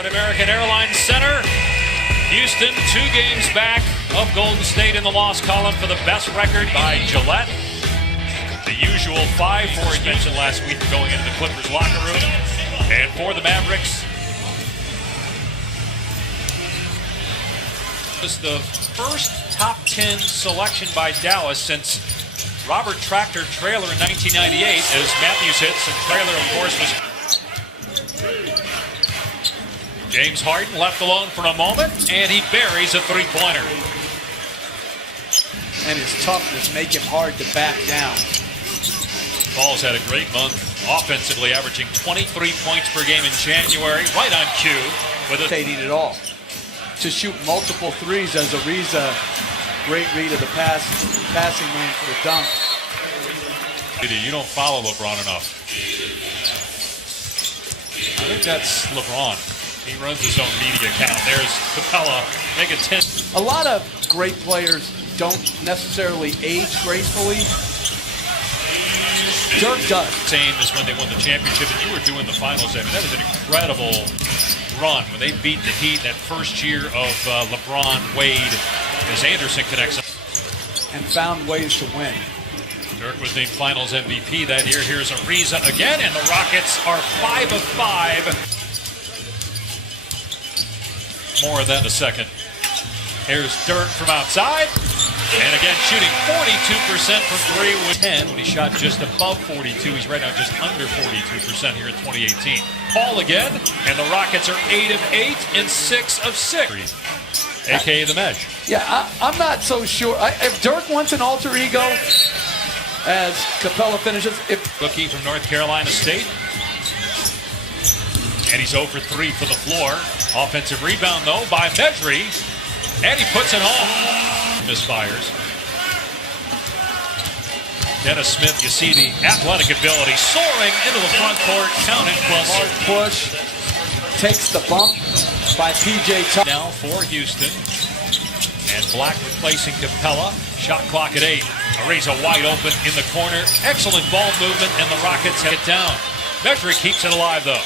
At American Airlines Center, Houston 2 games back of Golden State in the loss column for the best record by Gillette. The usual 5-4 mentioned last week going into the Clippers locker room. And for the Mavericks, was the first top 10 selection by Dallas since Robert Tractor Traylor in 1998, as Matthews hits, and Traylor, of course, was... James Harden left alone for a moment, and he buries a three-pointer. And his toughness make him hard to back down. Paul's had a great month offensively, averaging 23 points per game in January, right on cue. With it all. To shoot multiple threes as Ariza, great read of the passing lane for the dunk. You don't follow LeBron enough. I think that's LeBron. He runs his own media account. There's Capella, make it 10. A lot of great players don't necessarily age gracefully. Dirk does. Same as when they won the championship, and you were doing the finals. I mean, that was an incredible run when they beat the Heat that first year of LeBron, Wade, as Anderson connects up. And found ways to win. Dirk was named Finals MVP that year. Here's Ariza again, and the Rockets are 5 of 5. More of that in a second. Here's Dirk from outside. And again, shooting 42% from 3 with 10 when he shot just above 42. He's right now just under 42% here in 2018. Paul again, and the Rockets are 8 of 8 and 6 of 6. AKA the Mesh. Yeah, I'm not so sure. If Dirk wants an alter ego, as Capella finishes. Rookie from North Carolina State. And he's 0 for 3 for the floor. Offensive rebound, though, by Mejri. And he puts it home. Misfires. Dennis Smith, you see the athletic ability soaring into the front court. Counted plus. Hard push. Takes the bump by P.J. Tucker. Now for Houston. And Black replacing Capella. Shot clock at 8. Ariza wide open in the corner. Excellent ball movement, and the Rockets have it down. Mejri keeps it alive, though.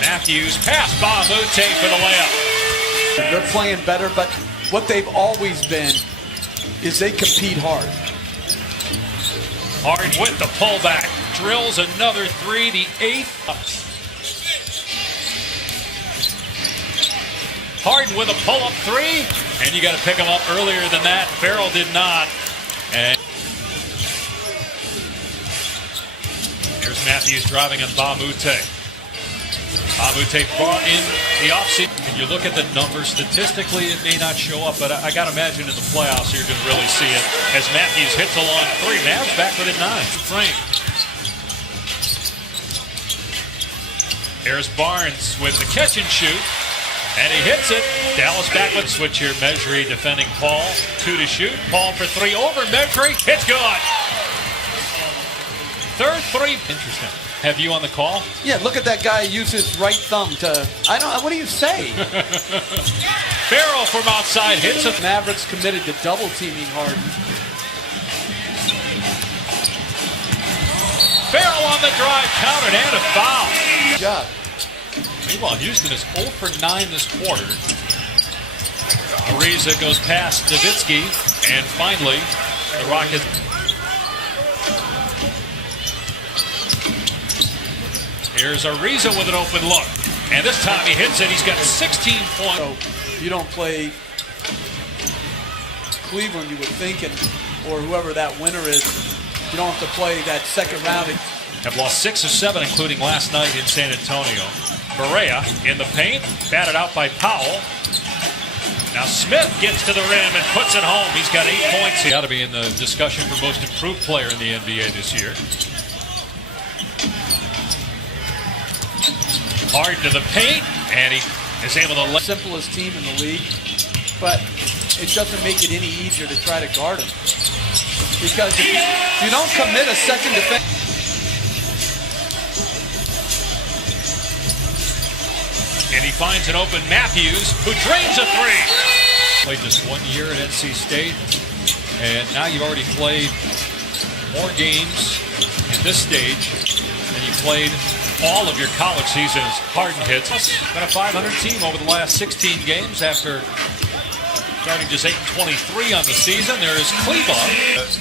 Matthews pass Bahamute for the layup. They're playing better, but what they've always been is they compete hard. Harden with the pullback. Drills another 3, the 8th. Harden with a pull-up 3, and you got to pick him up earlier than that. Farrell did not. And here's Matthews driving on Bahamute. Bahamute brought in the offseason. Can you look at the numbers? Statistically, it may not show up, but I got to imagine in the playoffs you're going to really see it. As Matthews hits a long 3, Mavs back with it 9. Frank. Here's Barnes with the catch and shoot. And he hits it. Dallas back with switch here. Mejri defending Paul. 2 to shoot. Paul for 3 over Mejri. It's good. Third 3. Interesting. Have you on the call? Yeah, look at that guy use his right thumb to... what do you say? Farrell from outside hits it. Mavericks committed to double teaming Harden. Farrell on the drive. Countered and a foul. Good job. Meanwhile, Houston is 0 for 9 this quarter. Ariza goes past Nowitzki, and finally, the Rockets. Here's Ariza with an open look, and this time he hits it. He's got 16 points. So you don't play Cleveland, you would think, or whoever that winner is. You don't have to play that second round. Have lost 6 of 7, including last night in San Antonio. Berea in the paint, batted out by Powell. Now Smith gets to the rim and puts it home. He's got 8 points. He ought to be in the discussion for most improved player in the NBA this year. Hard to the paint, and he is able to... Simplest team in the league, but it doesn't make it any easier to try to guard him. Because if you don't commit a second defense... And he finds an open Matthews, who drains a 3. Played just 1 year at NC State, and now you've already played more games in this stage than you've played all of your college seasons. Harden hits. Been a 500 team over the last 16 games after starting just 8-23 on the season. There is Kleba.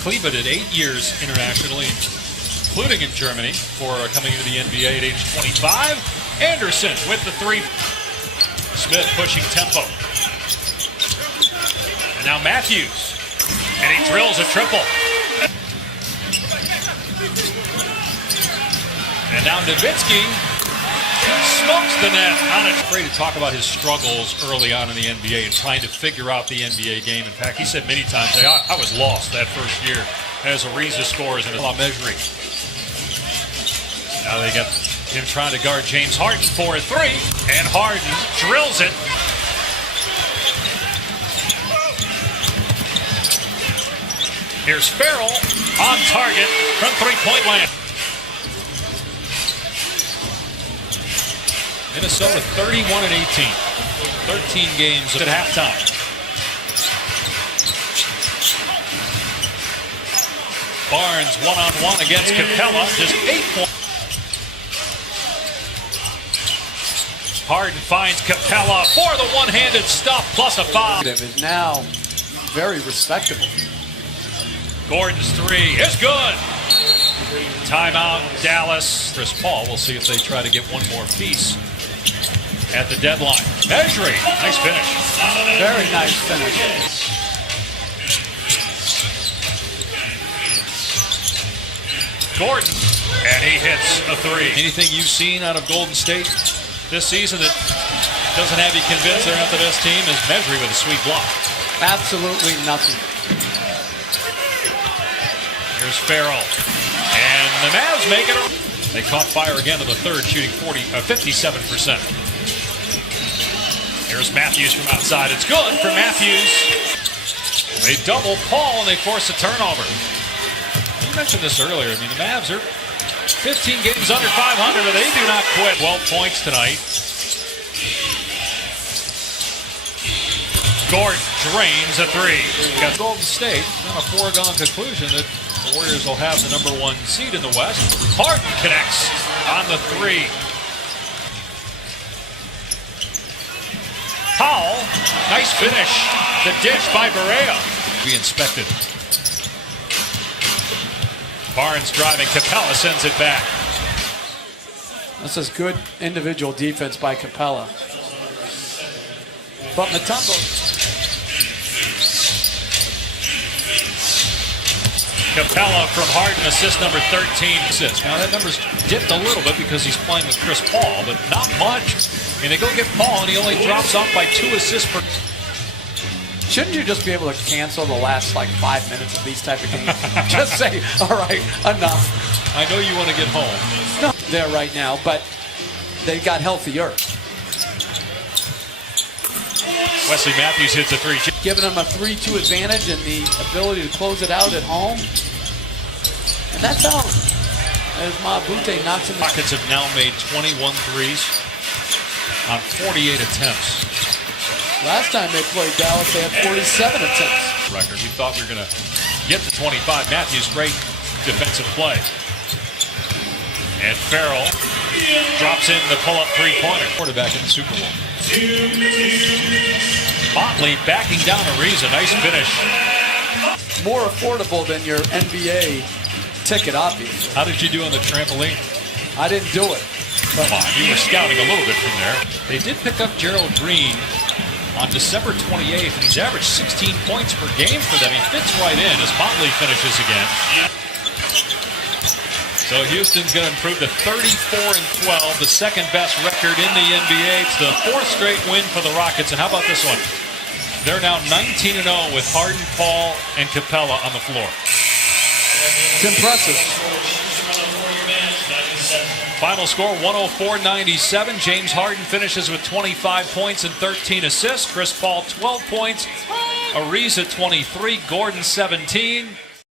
Kleba did 8 years internationally, including in Germany, for coming into the NBA at age 25. Anderson with the three. Smith pushing tempo. And now Matthews. And he drills a triple. And now Nowitzki smokes the net. Afraid to talk about his struggles early on in the NBA and trying to figure out the NBA game. In fact, he said many times, I was lost that first year as Ariza scores and measuring. Now they got him trying to guard James Harden for a three, and Harden drills it. Here's Farrell on target from three-point land. Minnesota 31-18. 13 games at halftime. Barnes one-on-one against Capella. Just 8 points. Harden finds Capella for the one-handed stuff plus a foul. Is now very respectable. Gordon's three is good. Timeout, Dallas. Chris Paul. We'll see if they try to get one more piece at the deadline. Measuring. Nice finish. Very nice finish. Gordon. And he hits a three. Anything you've seen out of Golden State this season that doesn't have you convinced they're not the best team? Is Measuring with a sweet block. Absolutely nothing. Here's Farrell. And the Mavs make it. They caught fire again in the third, shooting 57%. Here's Matthews from outside. It's good for Matthews. They double Paul and they force a turnover. You mentioned this earlier. I mean, the Mavs are 15 games under 500, but they do not quit. 12 points tonight. Gordon drains a three. Got Golden State. Not a foregone conclusion that the Warriors will have the #1 seed in the West. Harden connects on the three. Powell, nice finish. The dish by Barea. Be inspected. Barnes driving. Capella sends it back. This is good individual defense by Capella. But Mutombo. Capella from Harden, assist number 13. Assists. Now that number's dipped a little bit because he's playing with Chris Paul, but not much. And they go get Paul, and he only drops off by 2 assists per. Shouldn't you just be able to cancel the last 5 minutes of these type of games? Just say, all right, enough. I know you want to get home. No, there right now, but they got healthier. Wesley Matthews hits a three. Giving them a 3-2 advantage and the ability to close it out at home. And that's out. As Mabute knocks in the... Rockets have now made 21 threes on 48 attempts. Last time they played Dallas, they had 47 attempts. Record. We thought we were going to get to 25. Matthews, great defensive play. And Farrell drops in the pull-up three-pointer. Quarterback in the Super Bowl. Motley backing down Ariza. Nice finish. More affordable than your NBA ticket, obviously. How did you do on the trampoline? I didn't do it. Come on, you were scouting a little bit from there. They did pick up Gerald Green on December 28th, and he's averaged 16 points per game for them. He fits right in as Motley finishes again. So Houston's going to improve to 34-12, the second best record in the NBA. It's the 4th straight win for the Rockets. And how about this one? They're now 19-0 with Harden, Paul, and Capella on the floor. It's impressive. Final score 104-97. James Harden finishes with 25 points and 13 assists. Chris Paul 12 points. Ariza 23. Gordon 17.